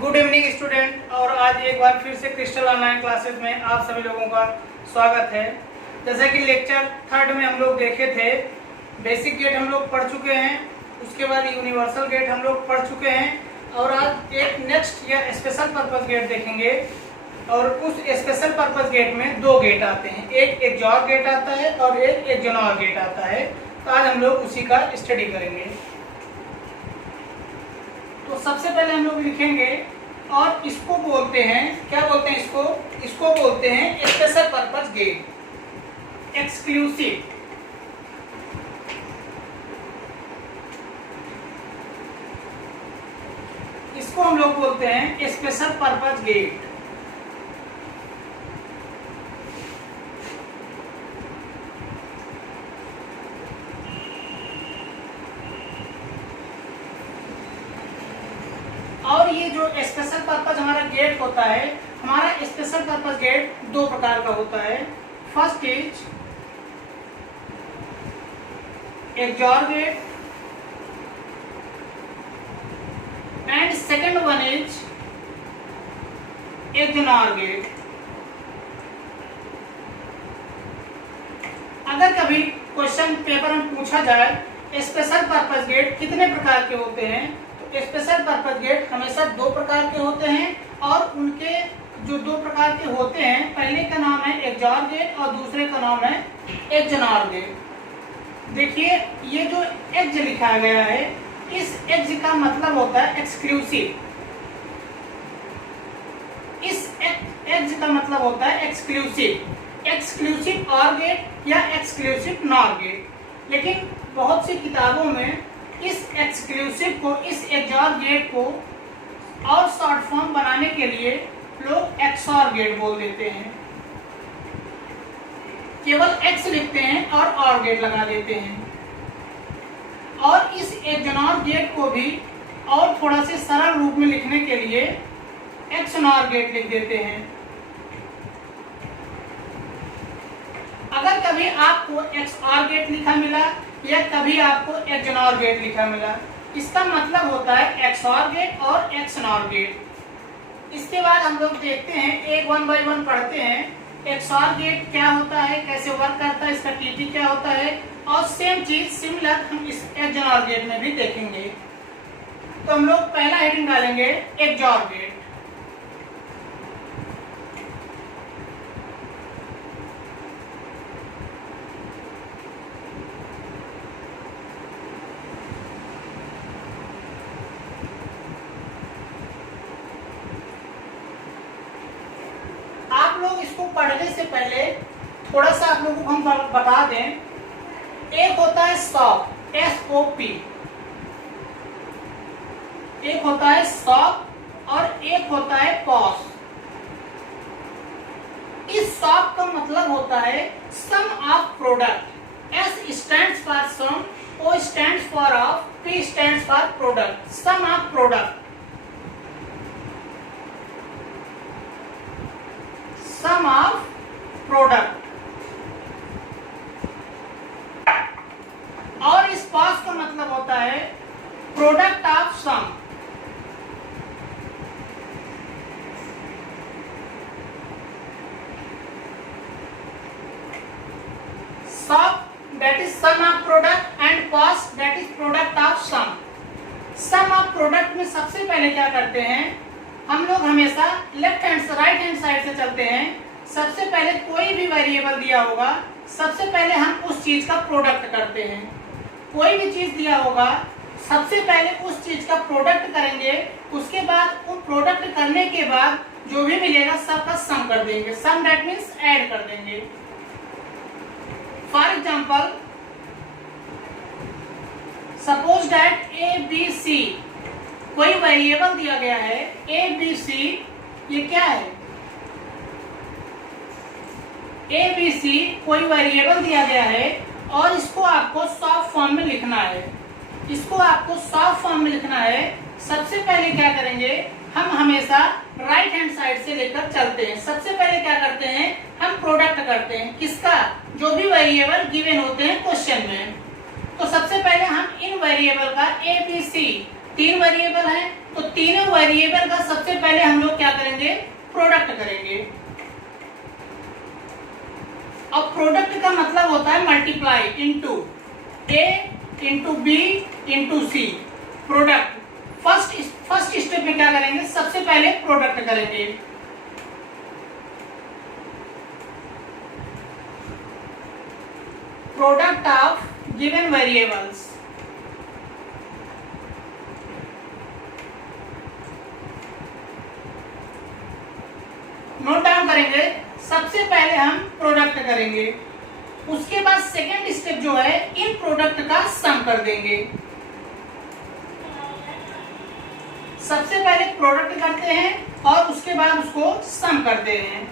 Good evening student. और आज एक बार फिर से क्रिस्टल ऑनलाइन क्लासेस में आप सभी लोगों का स्वागत है। जैसा कि लेक्चर 3 में हम लोग देखे थे, बेसिक गेट हम लोग पढ़ चुके हैं, उसके बाद यूनिवर्सल गेट हम लोग पढ़ चुके हैं और आज एक नेक्स्ट या स्पेशल पर्पस गेट देखेंगे। और उस स्पेशल पर्पस गेट में 2 गेट आते हैं, एक एक्सॉर गेट आता है और एक एक्सोनोर गेट आता है। तो आज हम लोग उसी का स्टडी करेंगे। तो सबसे पहले हम लोग लिखेंगे और इसको बोलते हैं, क्या बोलते हैं इसको बोलते हैं स्पेशल पर्पस गेट, एक्सक्लूसिव। इसको हम लोग बोलते हैं स्पेशल पर्पस गेट। और ये जो स्पेशल पर्पस हमारा गेट होता है, हमारा स्पेशल पर्पस गेट 2 प्रकार का होता है। First is XOR gate and second one is XNOR gate. अगर कभी क्वेश्चन पेपर में पूछा जाए स्पेशल पर्पस गेट कितने प्रकार के होते हैं, स्पेशल पर्पस गेट हमेशा 2 प्रकार के होते हैं। और उनके जो 2 प्रकार के होते हैं, पहले का नाम है एक्सॉर गेट और दूसरे का नाम है एक्सोनोर गेट। देखिए ये जो एक्स लिखा गया है, इस एक्स का मतलब होता है एक्सक्लूसिव। इस एक्स का मतलब होता है एक्सक्लूसिव, एक्सक्लूसिव ऑर गेट या एक्सक्लूसिव नॉर गेट। लेकिन बहुत सी किताबों में इस एक्सक्लूसिव को, इस एक्सॉर गेट को और शॉर्ट फॉर्म बनाने के लिए लोग एक्सॉर गेट बोल देते हैं। केवल एक्स लिखते हैं और गेट लगा देते हैं। और इस एक्सोनोर गेट को भी और थोड़ा से सरल रूप में लिखने के लिए एक्सोनोर गेट लिख देते हैं। अगर कभी आपको एक्सऑर गेट लिखा मिला या कभी आपको एक्सोनोर गेट लिखा मिला, इसका मतलब होता है एक्सऑर गेट और एक्सोनोर गेट। इसके बाद हम लोग देखते हैं, एक 1 बाय 1 पढ़ते हैं। एक्सऑर गेट क्या होता है, कैसे वर्क करता है, इसका टीटी क्या होता है, और सेम चीज सिमिलर हम इस एक्सोनोर गेट में भी देखेंगे। तो हम लोग पहला हेडिंग डालेंगे एक्सॉर गेट। आप लोग इसको पढ़ने से पहले थोड़ा सा आप लोगों को हम बता दें। एक होता है सॉप, SOP, एक होता है सॉप और एक होता है पॉस। इस सॉप का मतलब होता है sum of product. S stands for sum, O stands for of, P stands for product, sum of product, sum of product. और इस पॉस का मतलब होता है product of sum. Sum that is sum of product and POS that is product of sum. Sum of product में सबसे पहले क्या करते हैं, हम लोग हमेशा लेफ्ट हैंड से राइट हैंड साइड से चलते हैं। सबसे पहले कोई भी वेरिएबल दिया होगा, सबसे पहले हम उस चीज का प्रोडक्ट करते हैं। कोई भी चीज दिया होगा, सबसे पहले उस चीज का प्रोडक्ट करेंगे, उसके बाद उन प्रोडक्ट करने के बाद जो भी मिलेगा सबका सम कर देंगे। सम दैट मीन्स ऐड कर देंगे। For example, suppose that ABC, कोई वेरिएबल दिया गया है ABC। ये क्या है, ABC कोई वेरिएबल दिया गया है और इसको आपको सॉफ्ट फॉर्म में लिखना है। इसको आपको सॉफ्ट फॉर्म में लिखना है। सबसे पहले क्या करेंगे, हम हमेशा राइट हैंड साइड से लेकर चलते हैं। सबसे पहले क्या करते हैं, हम प्रोडक्ट करते हैं। किसका, जो भी वेरिएबल गिवन होते हैं क्वेश्चन में। तो सबसे पहले हम इन वेरिएबल का ABC तीन वेरिएबल हैं, तो तीनों वेरिएबल का सबसे पहले हम लोग क्या करेंगे, प्रोडक्ट करेंगे। अब प्रोडक्ट का मतलब होता है मल्टीप्लाई इनटू ए इंटू बी इंटू सी, प्रोडक्ट। फर्स्ट स्टेप में क्या करेंगे, सबसे पहले प्रोडक्ट करेंगे। Product of given variables, note down करेंगे। सबसे पहले हम प्रोडक्ट करेंगे, उसके बाद सेकेंड स्टेप जो है इन प्रोडक्ट का सम कर देंगे। सबसे पहले प्रोडक्ट करते हैं और उसके बाद उसको सम करते हैं।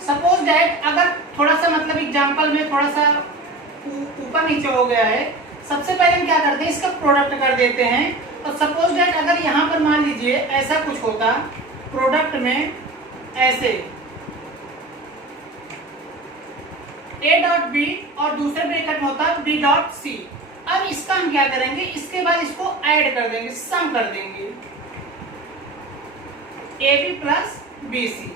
सपोज दैट अगर थोड़ा सा मतलब एग्जांपल में थोड़ा सा ऊपर नीचे हो गया है, सबसे पहले हम क्या करते हैं, इसका प्रोडक्ट कर देते हैं। और सपोज दैट अगर यहाँ पर मान लीजिए ऐसा कुछ होता, प्रोडक्ट में ऐसे ए डॉट बी और दूसरे ब्रैकेट में होता बी डॉट सी। अब इसका हम क्या करेंगे, इसके बाद इसको ऐड कर देंगे, सम कर देंगे, A B plus B C.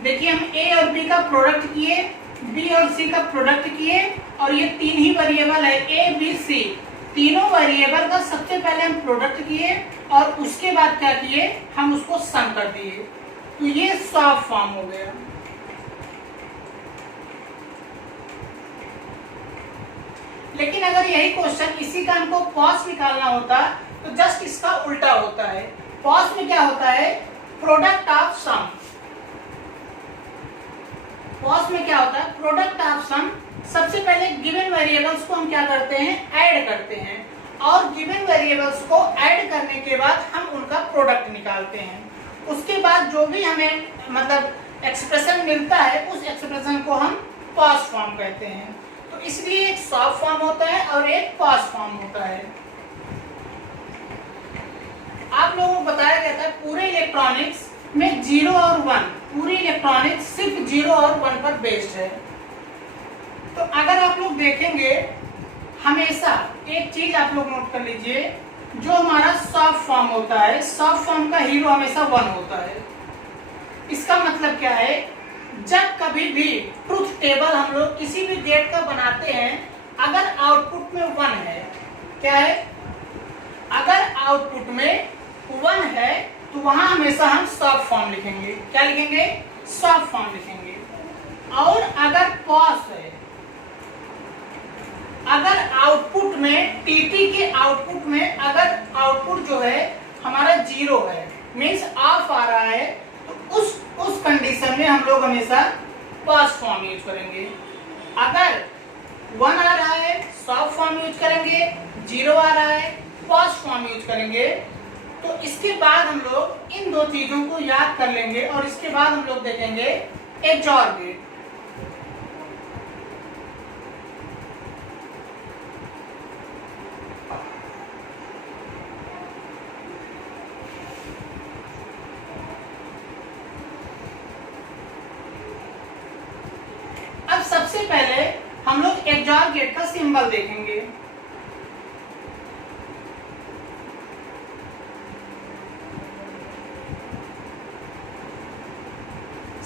देखिए हम ए और बी का प्रोडक्ट किए, बी और सी का प्रोडक्ट किए, और ये तीन ही वेरिएबल है ए बी सी, तीनों वेरिएबल का सबसे पहले हम प्रोडक्ट किए और उसके बाद क्या किए, हम उसको सम कर दिए। तो ये सॉफ्ट फॉर्म हो गया। लेकिन अगर यही क्वेश्चन इसी का हमको पॉज निकालना होता तो जस्ट इसका उल्टा होता है। पॉज में क्या होता है, प्रोडक्ट ऑफ सम। पॉज में क्या होता है, प्रोडक्ट ऑफ सम। सबसे पहले गिवन वेरिएबल्स को हम क्या करते हैं, ऐड करते हैं, और गिवन वेरिएबल्स को ऐड करने के बाद हम उनका प्रोडक्ट निकालते हैं। उसके बाद जो भी हमें मतलब एक्सप्रेशन मिलता है उस एक्सप्रेशन को हम पॉज फॉर्म कहते हैं। तो इसलिए एक सॉफ्ट फॉर्म होता है और एक पॉज फॉर्म होता है। आप लोगों को बताया गया था पूरे इलेक्ट्रॉनिक्स में 0 और 1, पूरी इलेक्ट्रॉनिक्स सिर्फ 0 और 1 पर बेस्ड है। तो अगर आप लोग देखेंगे, हमेशा एक चीज आप लोग नोट कर लीजिए, जो हमारा सॉफ्ट फॉर्म होता है, सॉफ्ट फॉर्म का हीरो हमेशा 1 होता है। इसका मतलब क्या है, जब कभी भी ट्रुथ टेबल हम लोग किसी भी गेट का बनाते हैं, अगर आउटपुट में 1 है, क्या है, अगर आउटपुट में 1 है तो वहां हमेशा हम सॉफ्ट फॉर्म लिखेंगे। क्या लिखेंगे, सॉफ्ट फॉर्म लिखेंगे। और अगर पॉज है, अगर आउटपुट में टीटी के आउटपुट में अगर आउटपुट जो है हमारा 0 है, मीन्स ऑफ आ रहा है, तो उस कंडीशन में हम लोग हमेशा पॉज फॉर्म यूज करेंगे। अगर 1 आ रहा है सॉफ्ट फॉर्म यूज करेंगे, 0 आ रहा है पॉज फॉर्म यूज करेंगे। तो इसके बाद हम लोग इन दो चीजों को याद कर लेंगे और इसके बाद हम लोग देखेंगे एक्सऑर गेट। अब सबसे पहले हम लोग एक्सऑर गेट का सिंबल देखेंगे।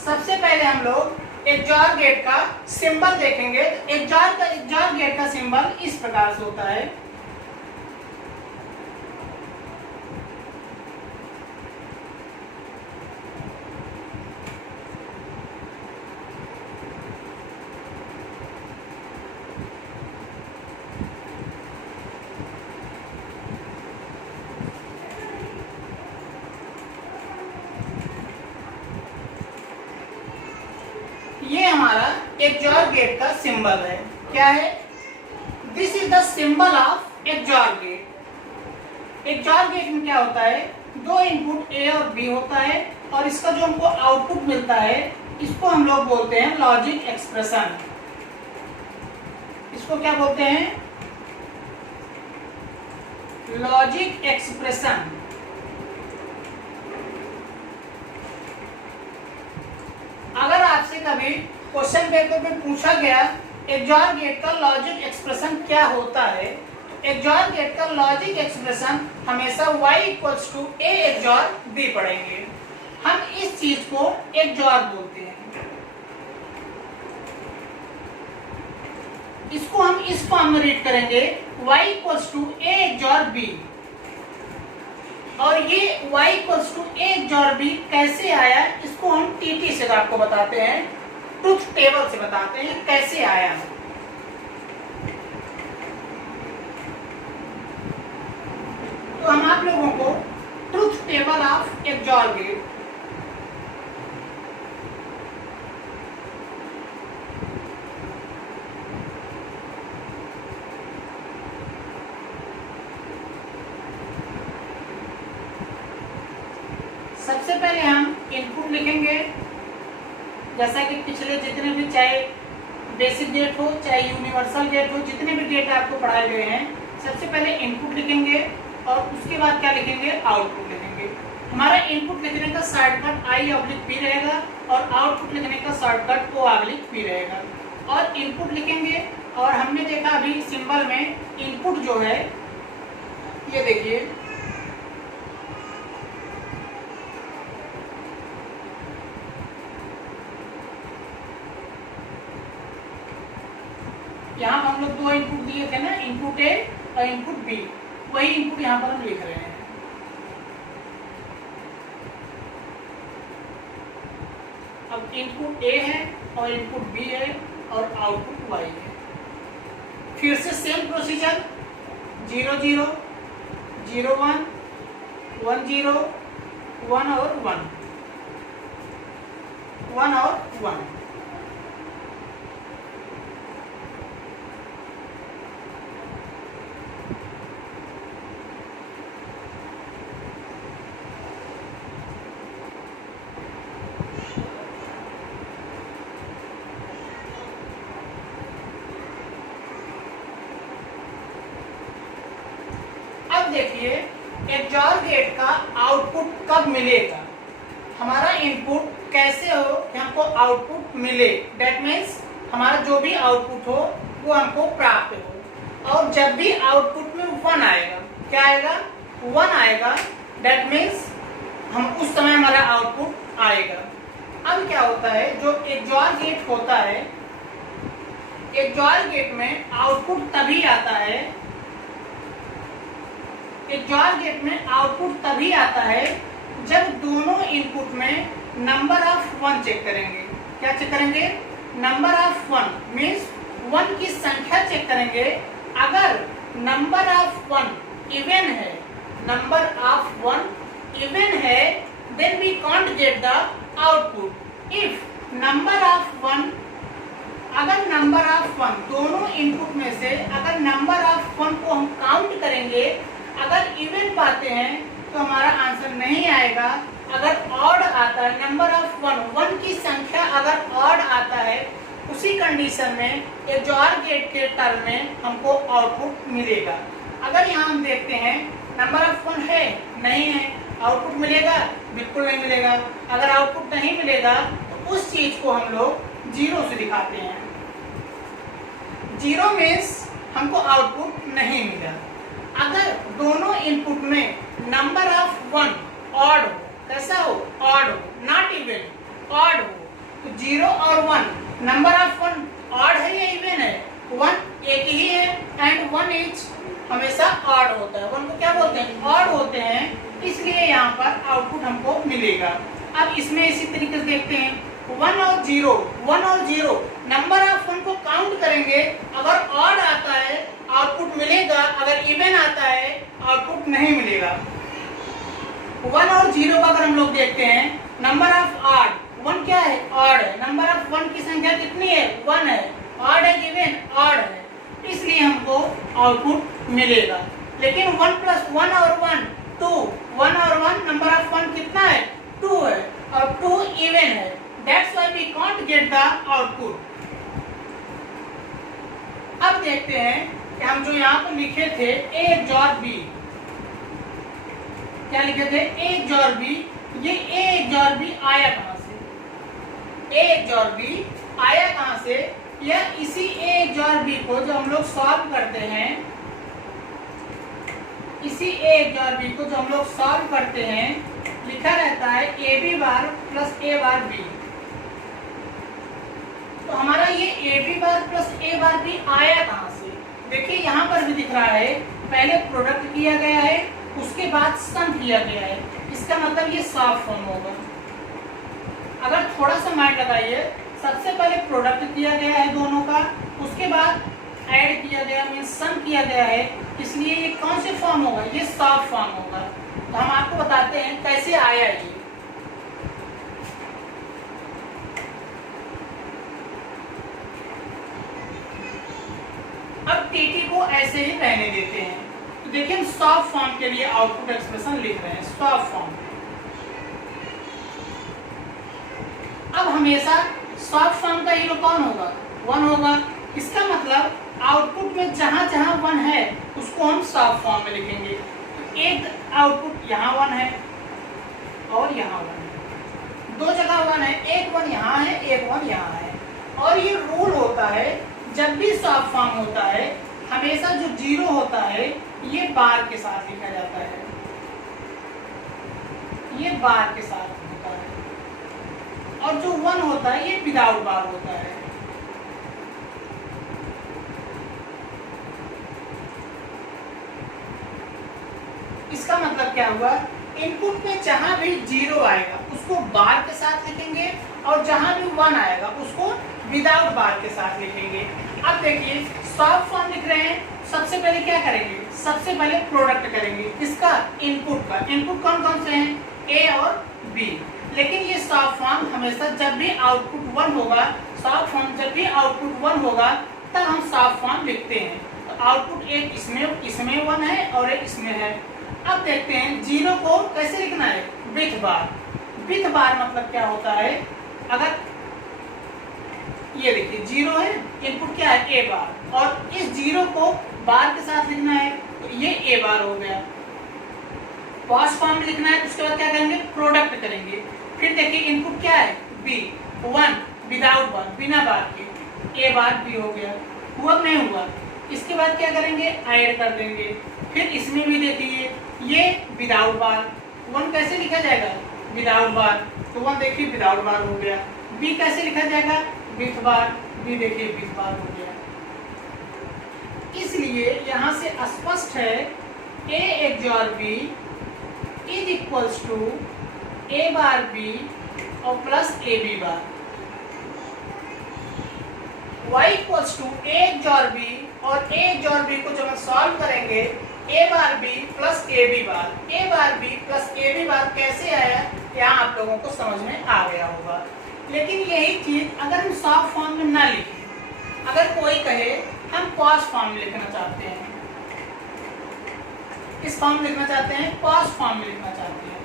सबसे पहले हम लोग एक्सऑर गेट का सिंबल देखेंगे। एक्सऑर गेट का सिंबल इस प्रकार से होता है। ये हमारा एक्सऑर गेट का सिंबल है। क्या है, this is the symbol of XOR gate. XOR gate में क्या होता है, दो इनपुट ए और बी होता है और इसका जो हमको आउटपुट मिलता है इसको हम लोग बोलते हैं लॉजिक एक्सप्रेशन। इसको क्या बोलते हैं, लॉजिक एक्सप्रेशन। अगर आपसे कभी क्वेश्चन पेपर में पूछा गया XOR गेट का लॉजिक एक्सप्रेशन क्या होता है, तो XOR गेट का लॉजिक एक्सप्रेशन हमेशा y equals to a XOR b पढ़ेंगे। हम इस चीज को XOR बोलते हैं। इसको हम इस फॉर्म में रीड करेंगे y equals to a XOR b। और ये y equals to a XOR b कैसे आया, इसको हम TT से आपको बताते हैं, ट्रुथ टेबल से बताते हैं कैसे आया। तो हम आप लोगों को truth table of XOR gate सबसे पहले हम इनपुट लिखेंगे, जैसा कि पिछले जितने भी चाहे बेसिक गेट हो चाहे यूनिवर्सल गेट हो, जितने भी गेट आपको पढ़ाए गए हैं, सबसे पहले इनपुट लिखेंगे और उसके बाद क्या लिखेंगे, आउटपुट लिखेंगे। हमारा इनपुट लिखने का शॉर्टकट I/P रहेगा और आउटपुट लिखने का शॉर्टकट O/P रहेगा। और इनपुट लिखेंगे और हमने देखा अभी सिंबल में इनपुट जो है, ये देखिए यहाँ हम लोग दो इनपुट दिए थे ना, इनपुट A और इनपुट B, वही इनपुट यहाँ पर हम लिख रहे हैं। अब इनपुट A है और इनपुट B है और आउटपुट Y है। फिर से सेम प्रोसीजर 0 0 0 1 1 0 1 और 1 1 और 1। देखिए XOR गेट का आउटपुट कब मिलेगा, हमारा इनपुट कैसे हो कि हमको आउटपुट मिले, दैट मीन्स हमारा जो भी आउटपुट हो वो हमको प्राप्त हो। और जब भी आउटपुट में 1 आएगा, क्या आएगा, 1 आएगा, दैट मीन्स हम उस समय हमारा आउटपुट आएगा। अब क्या होता है, जो XOR गेट होता है, XOR गेट में आउटपुट तभी आता है, XOR गेट में आउटपुट तभी आता है जब दोनों इनपुट में नंबर ऑफ 1 चेक करेंगे। क्या चेक करेंगे, नंबर ऑफ 1 मीन्स 1 की संख्या चेक करेंगे। अगर नंबर ऑफ 1 इवन है, नंबर ऑफ 1 इवन है, then we can't get the output. If number of 1, अगर नंबर ऑफ 1 दोनों इनपुट में से अगर नंबर ऑफ 1 को हम काउंट करेंगे, अगर इवन पाते हैं तो हमारा आंसर नहीं आएगा। अगर ऑड आता है, नंबर ऑफ 1 की संख्या अगर ऑड आता है, उसी कंडीशन में XOR गेट के टर्म में हमको आउटपुट मिलेगा। अगर यहाँ हम देखते हैं नंबर ऑफ 1 है, नहीं है, आउटपुट मिलेगा, बिल्कुल नहीं मिलेगा। अगर आउटपुट नहीं मिलेगा तो उस चीज को हम लोग 0 से दिखाते हैं। 0 मीन्स हमको आउटपुट नहीं मिला। अगर दोनों इनपुट में नंबर ऑफ 1 ऑड हो, कैसा हो, ऑड हो, नॉट इवन, ऑड हो, तो 0 और 1, नंबर ऑफ 1 ऑड है या इवन है, 1 एक ही है एंड 1 इज हमेशा ऑड होता है। 1 को क्या बोलते हैं, ऑड होते हैं, इसलिए यहाँ पर आउटपुट हमको मिलेगा। अब इसमें इसी तरीके से देखते हैं 1 और 0, 1 और 0, नंबर ऑफ 1 को काउंट करेंगे, अगर ऑड आता है आउटपुट मिलेगा, अगर इवन आता है आउटपुट नहीं मिलेगा। 1 और 0 का अगर हम लोग देखते हैं, नंबर ऑफ ऑड, 1 क्या है, ऑड है, नंबर ऑफ 1 की संख्या कितनी है, 1 है, ऑड है, इवन, ऑड है, इसलिए हमको आउटपुट मिलेगा। लेकिन 1 प्लस 1 और 1 2, 1 और 1, नंबर ऑफ 1 कितना है, 2 है, और 2 इवन है, that's why we can't get the output. अब देखते हैं कि हम जो यहाँ पर लिखे थे A XOR B, क्या लिखे थे, ए जोर बी। ये ए जोर बी आया कहां से, ए जोर बी आया कहां से, या इसी ए जोर बी को जो हम लोग सॉल्व करते हैं, इसी ए जोर बी को जो हम लोग सॉल्व करते हैं, लिखा रहता है A B bar plus A bar B. तो हमारा ये A B bar plus A bar B आया कहां से, देखिए यहां पर भी दिख रहा है, पहले प्रोडक्ट किया गया है, उसके बाद सम किया गया है, इसका मतलब ये सॉल्व फॉर्म होगा। अगर थोड़ा सा माइंड लगाइए, सबसे पहले प्रोडक्ट किया गया है दोनों का, उसके बाद ऐड किया गया, मीन सम किया गया है, इसलिए ये कौन से फॉर्म होगा, ये सॉल्व फॉर्म होगा। तो हम आपको बताते हैं कैसे आया ये। अब टीटी को ऐसे ही रहने देते हैं। तो देखिए हम सॉल्व फॉर्म के लिए आउटपुट एक्सप्रेशन लिख रहे हैं, सॉल्व फॉर्म। अब हमेशा सॉल्व फॉर्म का हीरो कौन होगा, 1 होगा। इसका मतलब आउटपुट में जहां जहां 1 है उसको हम सॉल्व फॉर्म में लिखेंगे। तो एक आउटपुट यहाँ 1 है और यहाँ 1 है, दो जगह 1 है, एक 1 यहाँ है, एक 1 यहाँ है। और ये रूल होता है, जब भी सॉल्व फॉर्म होता है हमेशा जो 0 होता है ये बार के साथ लिखा जाता है, ये बार के साथ होता है, और जो 1 होता है ये विदाउट बार होता है। इसका मतलब क्या हुआ, इनपुट में जहां भी 0 आएगा उसको बार के साथ लिखेंगे, और जहां भी 1 आएगा उसको विदाउट बार के साथ लिखेंगे। अब देखिए सॉल्व फॉर्म लिख रहे हैं, सबसे पहले क्या करेंगे, सबसे पहले प्रोडक्ट करेंगे, किसका, इनपुट का। इनपुट कौन कौन से हैं, ए और बी। लेकिन ये सॉल्व फॉर्म हमेशा जब भी आउटपुट 1 होगा, सॉल्व फॉर्म जब भी आउटपुट 1 होगा तब हम सॉल्व फॉर्म लिखते हैं। तो आउटपुट एक इसमें 1 है और एक इसमें है। अब देखते हैं 0 को कैसे लिखना है, विथ बार। विथ बार मतलब क्या होता है, अगर ये देखिए 0 है, इनपुट क्या है, ए बार, और इस 0 को बार के साथ लिखना है, तो ये ए बार हो गया। पॉज फॉर्म में लिखना है, उसके बाद क्या करेंगे, प्रोडक्ट करेंगे। फिर देखिए इनपुट क्या है, बी, 1 विदाउट बार, बिना बार के, ए बार बी हो गया। हुआ नहीं हुआ, इसके बाद क्या करेंगे, ऐड कर देंगे। फिर इसमें भी देखिए ये विदाउट बार, 1 कैसे लिखा जाएगा, विदाउट बार, तो 1 देखिए विदाउट बार हो गया। बी कैसे लिखा जाएगा, विथ बार, बी देखिए विथ बार हो गया। इसलिए यहां से स्पष्ट है A XOR B is equals to A bar B और plus A B bar. y equals to A XOR B, और ए एक्सॉर बी को जब हम सॉल्व करेंगे A bar B plus A B bar. A bar B plus A B bar कैसे आया, यहाँ आप लोगों को समझ में आ गया होगा। लेकिन यही चीज अगर हम सॉल्व फॉर्म में ना लिखें, अगर कोई कहे हम पॉज फॉर्म में लिखना चाहते हैं, किस फॉर्म में लिखना चाहते हैं, पॉज फॉर्म में लिखना चाहते हैं।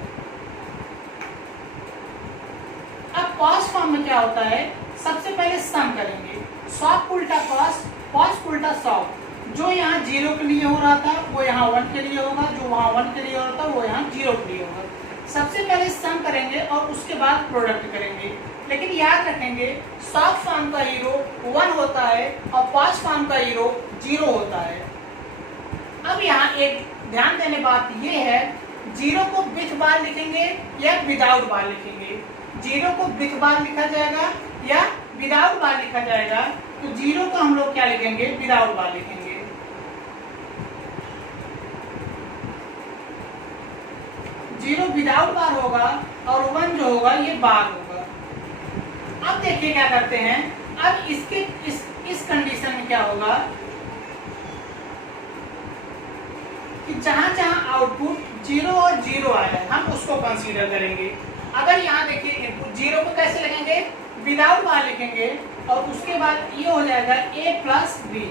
अब पॉज फॉर्म में क्या होता है, सबसे पहले सम करेंगे, सॉल्व उल्टा पॉज, पॉज उल्टा सॉल्व। जो यहाँ 0 के लिए हो रहा था वो यहाँ 1 के लिए होगा, जो वहाँ 1 के लिए हो रहा था वो यहाँ 0 के लिए होगा। सबसे पहले सम करेंगे और उसके बाद प्रोडक्ट करेंगे। लेकिन याद रखेंगे सॉल्व फॉर्म का हीरो 1 होता है और पॉज फॉर्म का हीरो 0 होता है। अब यहाँ एक ध्यान देने बात ये है, 0 को विथ बार लिखेंगे या विदाउट बार लिखेंगे। 0 को विथ बार लिखा जाएगा या विदाउट बार लिखा जाएगा, तो 0 को हम लोग क्या लिखेंगे, विदाउट बार लिखेंगे। 0 विदाउट बार होगा और 1 जो होगा ये बार होगा। अब देखिए क्या करते हैं, अब इसके इस कंडीशन में क्या होगा कि जहां जहां आउटपुट 0 और 0 आया है हम उसको कंसीडर करेंगे। अगर यहाँ देखिए इनपुट 0 को कैसे लिखेंगे, विदाउट बार लिखेंगे, और उसके बाद ये हो जाएगा a प्लस बी।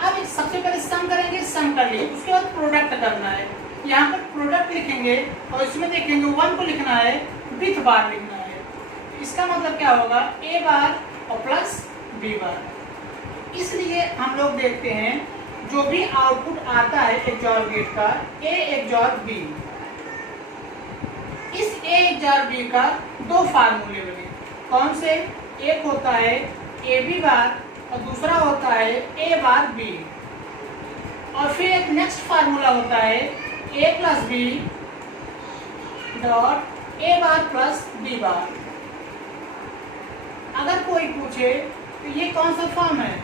अब सबसे पहले सम करेंगे, सम कर लिए, उसके बाद प्रोडक्ट करना है। यहाँ पर प्रोडक्ट लिखेंगे और इसमें देखेंगे 1 को लिखना है, विथ बार लिखना है। इसका मतलब क्या होगा, a बार और प्लस b बार। इसलिए हम लोग देखते हैं जो भी आउटपुट आता है एक्सॉर गेट का, a एक्सॉर b, इस ए जार बी का दो फार्मूले बने। कौन से? एक होता है ए बी बार और दूसरा होता है ए बार बी। और फिर एक नेक्स्ट फार्मूला होता है A plus B dot A bar plus B bar. अगर कोई पूछे तो ये कौन सा फॉर्म है?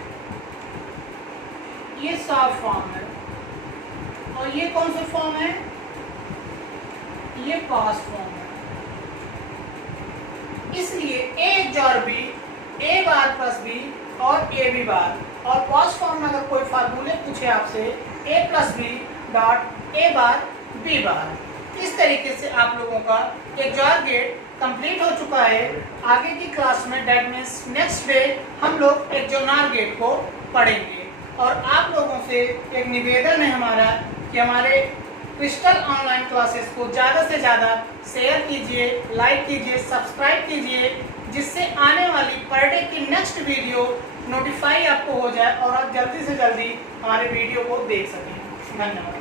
ये सॉफ्ट फॉर्म है। और ये कौन सा फॉर्म है? ये पास्ट फॉर्म है। इसलिए ए जॉर बी ए बार प्लस बी और ए बी बार। और पास्ट फॉर्म में अगर कोई फार्मूले पूछे आपसे A plus B dot A bar B bar. इस तरीके से आप लोगों का एक जॉर गेट कंप्लीट हो चुका है। आगे की क्लास में दैट मीन्स नेक्स्ट डे हम लोग एक जोनार गेट को पढ़ेंगे। और आप लोगों से एक निवेदन है हमारा कि हमारे क्रिस्टल ऑनलाइन क्लासेस को ज़्यादा से ज़्यादा शेयर कीजिए, लाइक कीजिए, सब्सक्राइब कीजिए, जिससे आने वाली पर डे की नेक्स्ट वीडियो नोटिफाई आपको हो जाए और आप जल्दी से जल्दी हमारे वीडियो को देख सकें। धन्यवाद।